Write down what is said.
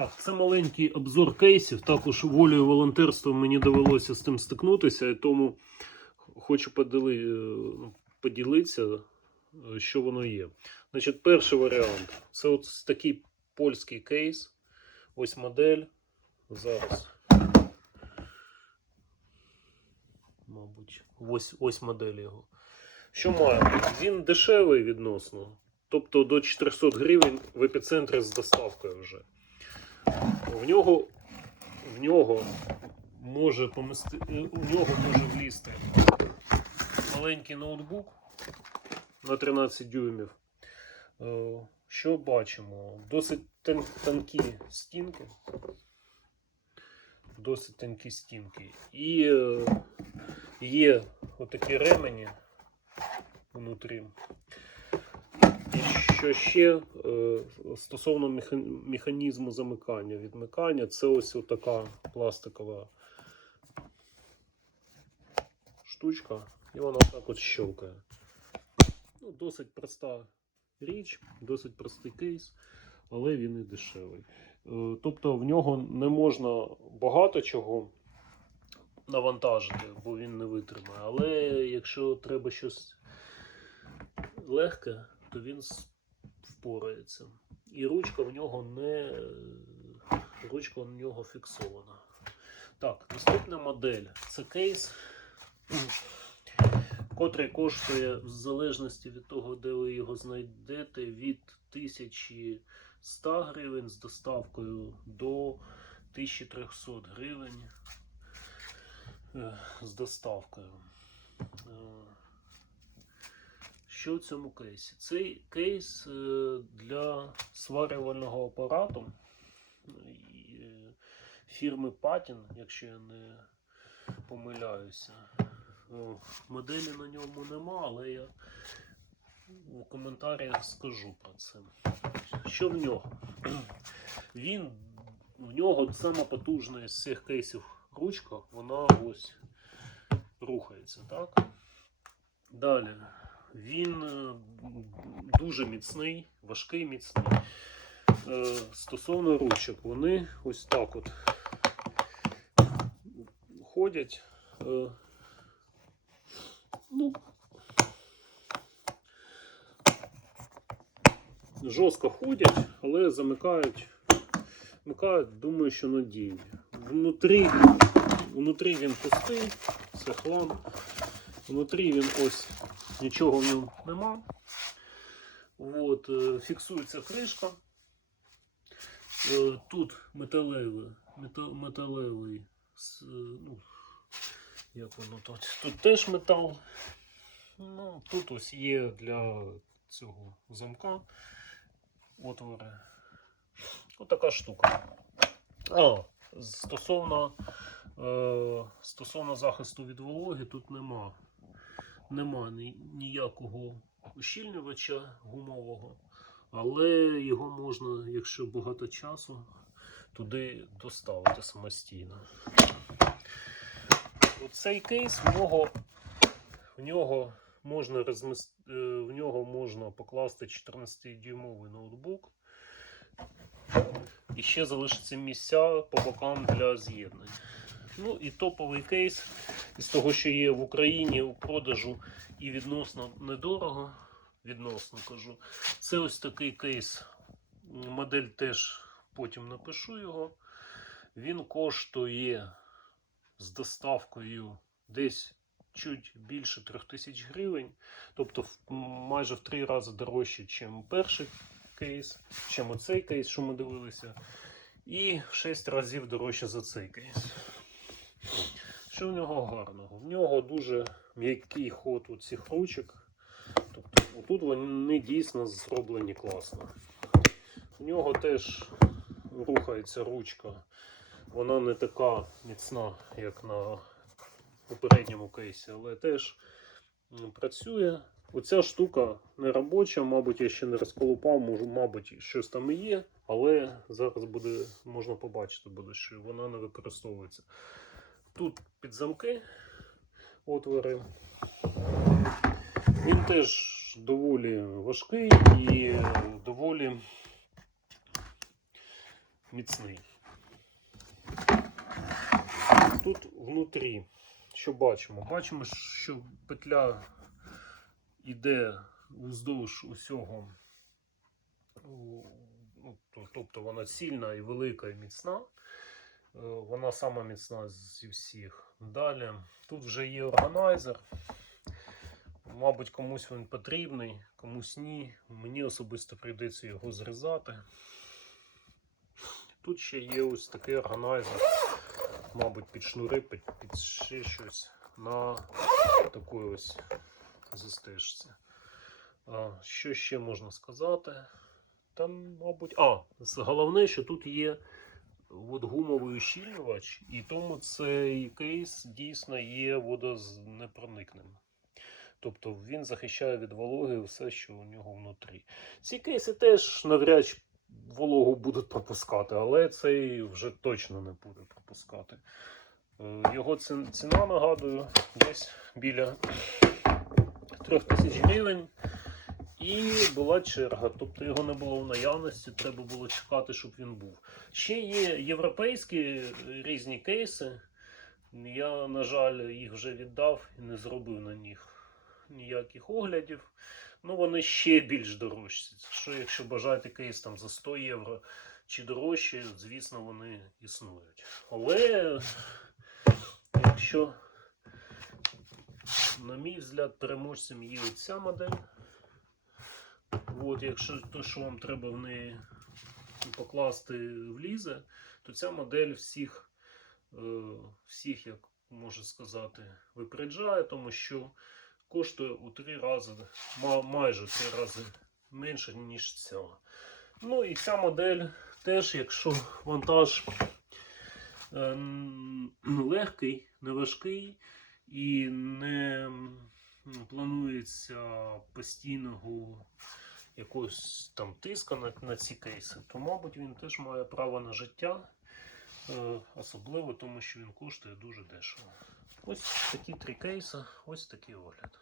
Так, це маленький обзор кейсів. Також волею волонтерства мені довелося з тим стикнутися, і тому хочу поділи, ну, поділитися, е, що воно є. Значить, перший варіант це от такий польський кейс. Ось модель. Зараз. Мабуть, ось, ось модель його. Що має? Він дешевий відносно. Тобто до 400 гривень в епіцентрі з доставкою вже. В нього, в нього може помести, е, у нього може влізти маленький ноутбук на 13 дюймів. Е, Що бачимо? Досить тон- тонкі стінки. Досить тонкі стінки. І е, є отакі ремені внутрі. Що ще е, стосовно механізму замикання, відмикання, це ось така пластикова штучка, і вона так от щелкає. Ну, досить проста річ, досить простий кейс, але він і дешевий. Е, Тобто в нього не можна багато чого навантажити, бо він не витримає. Але якщо треба щось легке, то він впорається. І ручка в нього не. Ручка в нього фіксована. Так, наступна модель це кейс, котрий коштує в залежності від того, де ви його знайдете, від 1100 гривень з доставкою до 1300 гривень е, з доставкою. Е, що в цьому кейсі? Цей кейс е, для сварювального апарату е, фірми Patin, якщо я не помиляюся. Моделі на ньому нема, але я у коментарях скажу про це. Що в нього? Він в нього сама потужна з цих кейсів ручка, вона ось рухається, так? Далі. Він е, дуже міцний, важкий міцний. Е, Стосовно ручок, вони ось так от ходять. Е, Ну, жорстко ходять, але замикають. Замикають, думаю, що надійні. Внутрі, внутрі він пустий, це хлам. Внутрі він ось нічого в ньому нема. От, е, фіксується кришка. Е, Тут металевий, металевий, ну, як воно тут. Тут теж метал. Ну, тут ось є для цього замка отвори. Отака штука. А, стосовно, е, стосовно захисту від вологи, тут нема, нема ніякого ущільнювача гумового, але його можна, якщо багато часу, туди доставити самостійно. Оцей кейс в нього, в нього можна розміс... е, в нього можна покласти 14-дюймовий ноутбук. І ще залишаться місця по бокам для з'єднань. Ну і топовий кейс із того, що є в Україні у продажу і відносно недорого. Відносно кажу. Це ось такий кейс. Модель теж потім напишу його. Він коштує з доставкою десь чуть більше 3000 гривень. Тобто майже в три рази дорожче, ніж перший кейс, чим оцей кейс, що ми дивилися. І в 6 разів дорожче за цей кейс. Що в нього гарного? В нього дуже м'який ход у цих ручок. Тобто, отут вони дійсно зроблені класно. У нього теж рухається ручка. Вона не така міцна, як на попередньому кейсі, але теж працює. Оця штука не робоча, мабуть, я ще не розколупав, може, мабуть, щось там і є, але зараз буде, можна побачити, буде, що вона не використовується. Тут під замки отвори. Він теж доволі важкий і доволі міцний. Тут внутрі, що бачимо? Бачимо, що петля йде уздовж усього. ну, то- Тобто вона цільна і велика і міцна. Е, Вона сама міцна зі всіх. Далі тут вже є органайзер. Мабуть, комусь він потрібний, комусь ні. Мені особисто прийдеться його зрізати. Тут ще є ось такий органайзер, мабуть, під шнури, під, під ще щось на такій ось застежці. А, що ще можна сказати? Там, мабуть, а, головне, що тут є от гумовий ущільнювач, і тому цей кейс дійсно є водонепроникним. Тобто він захищає від вологи все, що у нього внутрі. Ці кейси теж навряд чи вологу будуть пропускати, але цей вже точно не буде пропускати. Е, Його ціна, нагадую, десь біля 3000 гривень. І була черга, тобто його не було в наявності, треба було чекати, щоб він був. Ще є європейські різні кейси. Я, на жаль, їх вже віддав і не зробив на них ніяких оглядів. Ну, вони ще більш дорожчі. Що якщо бажаєте кейс там за 100 євро чи дорожче, звісно, вони існують. Але якщо, на мій взгляд, переможцем є оця модель. От, якщо то, що вам треба в неї покласти влізе, то ця модель всіх, е, всіх, як можна сказати, випереджає, тому що коштує у три рази, ма- майже три рази менше, ніж ця. Ну і ця модель теж, якщо вантаж е, легкий, не важкий і не планується постійного якогось там тиска на, на ці кейси, то, мабуть, він теж має право на життя, е, особливо тому, що він коштує дуже дешево. Ось такі три кейси, ось такий огляд.